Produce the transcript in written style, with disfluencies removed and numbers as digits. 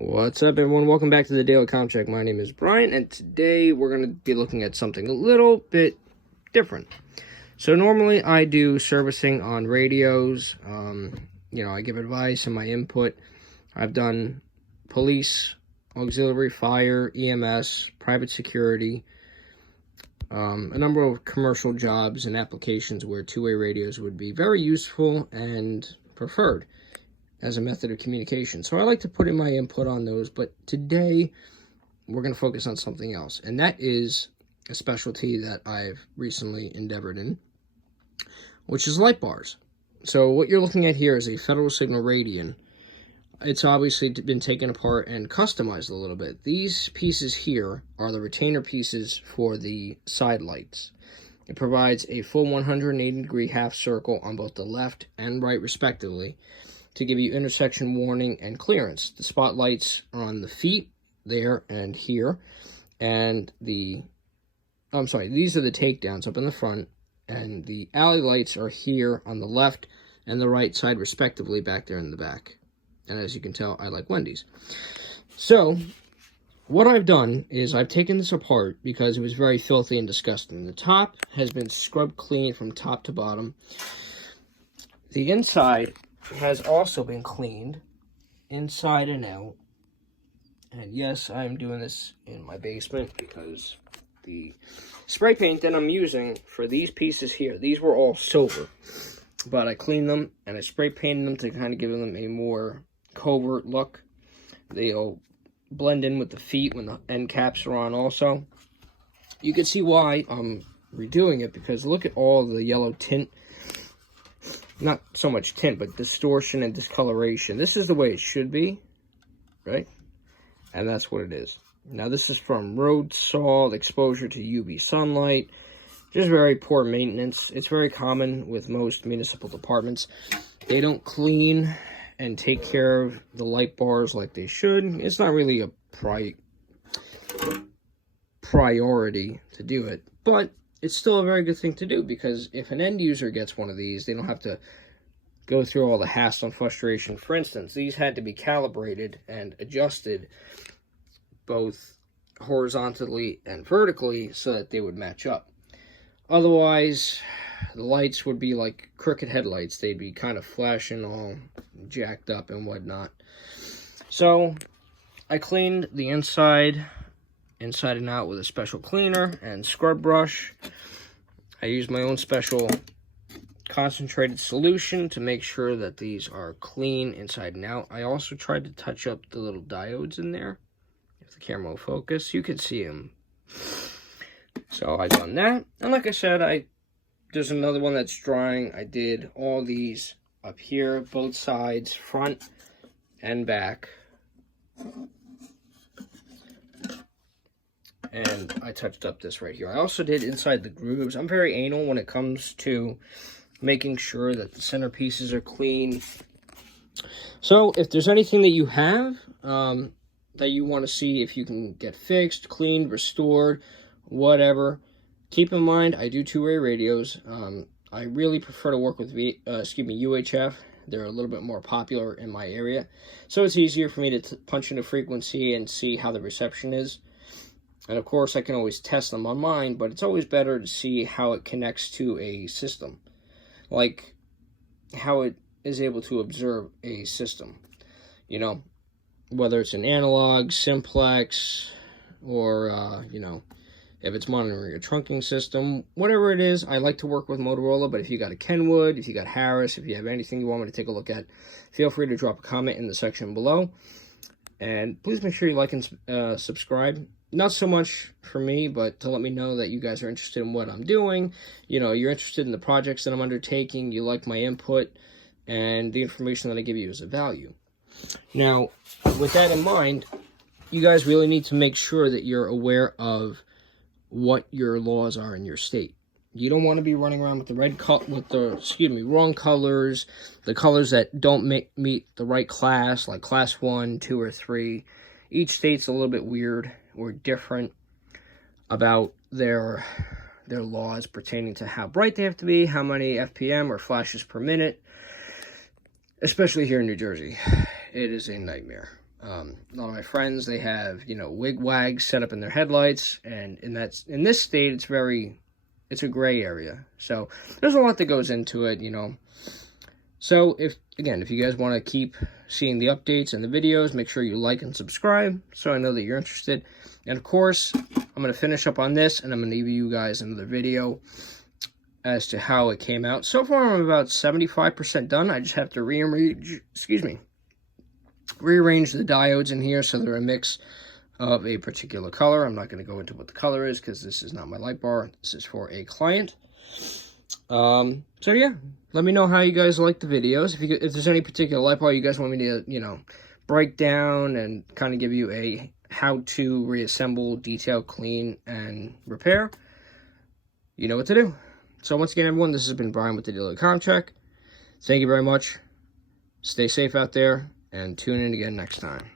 What's up, everyone? Welcome back to the Daily Comm Check. My name is Brian, and today we're going to be looking at something a little bit different. So normally I do servicing on radios. I give advice and my input. I've done police, auxiliary, fire, EMS, private security, a number of commercial jobs and applications where two-way radios would be very useful and preferred as a method of communication. So I like to put in my input on those, but today we're going to focus on something else, and that is a specialty that I've recently endeavored in, which is light bars. So what you're looking at here is a Federal Signal Raydian. It's obviously been taken apart and customized a little bit. These pieces here are the retainer pieces for the side lights. It provides a full 180-degree half circle on both the left and right respectively, to give you intersection warning and clearance. The spotlights are on the feet, there and here, and these are the takedowns up in the front, and the alley lights are here on the left and the right side respectively, back there in the back. And as you can tell, I like Wendy's. So what I've done is I've taken this apart because it was very filthy and disgusting. The top has been scrubbed clean from top to bottom. The inside has also been cleaned inside and out. And yes, I'm doing this in my basement because the spray paint that I'm using for these pieces here, these were all silver, but I cleaned them and I spray painted them to kind of give them a more covert look. They'll blend in with the feet when the end caps are on also. You can see why I'm redoing it, because look at all the yellow tint. Not so much tint, but distortion and discoloration. This is the way it should be, right? And that's what it is. Now, this is from road salt, exposure to UV sunlight, just very poor maintenance. It's very common with most municipal departments. They don't clean and take care of the light bars like they should. It's not really a priority to do it, but it's still a very good thing to do, because if an end user gets one of these, they don't have to go through all the hassle and frustration. For instance, these had to be calibrated and adjusted both horizontally and vertically so that they would match up. Otherwise, the lights would be like crooked headlights. They'd be kind of flashing all jacked up and whatnot. So I cleaned the inside and out with a special cleaner and scrub brush. I used my own special concentrated solution to make sure that these are clean inside and out. I also tried to touch up the little diodes in there. If the camera will focus, you can see them. So I've done that. And like I said, there's another one that's drying. I did all these up here, both sides, front and back. And I touched up this right here. I also did inside the grooves. I'm very anal when it comes to making sure that the center pieces are clean. So if there's anything that you have that you want to see if you can get fixed, cleaned, restored, whatever, keep in mind I do two-way radios. I really prefer to work with UHF. They're a little bit more popular in my area, so it's easier for me to punch into frequency and see how the reception is. And of course, I can always test them on mine, but it's always better to see how it connects to a system, like how it is able to observe a system. You know, whether it's an analog, simplex, or, if it's monitoring a trunking system, whatever it is. I like to work with Motorola, but if you got a Kenwood, if you got Harris, if you have anything you want me to take a look at, feel free to drop a comment in the section below. And please make sure you like and subscribe. Not so much for me, but to let me know that you guys are interested in what I'm doing. You're interested in the projects that I'm undertaking. You like my input, and the information that I give you is of value. Now, with that in mind, you guys really need to make sure that you're aware of what your laws are in your state. You don't want to be running around with the wrong colors, the colors that don't meet the right class, like class 1, 2, or 3. Each state's a little bit weird or different about their laws pertaining to how bright they have to be, how many FPM or flashes per minute, especially here in New Jersey. It is a nightmare. A lot of my friends, they have, you know, wig wags set up in their headlights, and in this state, it's a gray area. So there's a lot that goes into it, you know. So if you guys want to keep seeing the updates and the videos, make sure you like and subscribe so I know that you're interested. And of course, I'm going to finish up on this, and I'm going to give you guys another video as to how it came out. So far, I'm about 75% done. I just have to rearrange the diodes in here so they're a mix of a particular color. I'm not going to go into what the color is because this is not my light bar. This is for a client. So yeah, let me know how you guys like the videos. If there's any particular light bar you guys want me to, you know, break down and kind of give you a how to reassemble, detail, clean, and repair, you know what to do. So once again, everyone, this has been Brian with the Daily Contract. Thank you very much. Stay safe out there, and tune in again next time.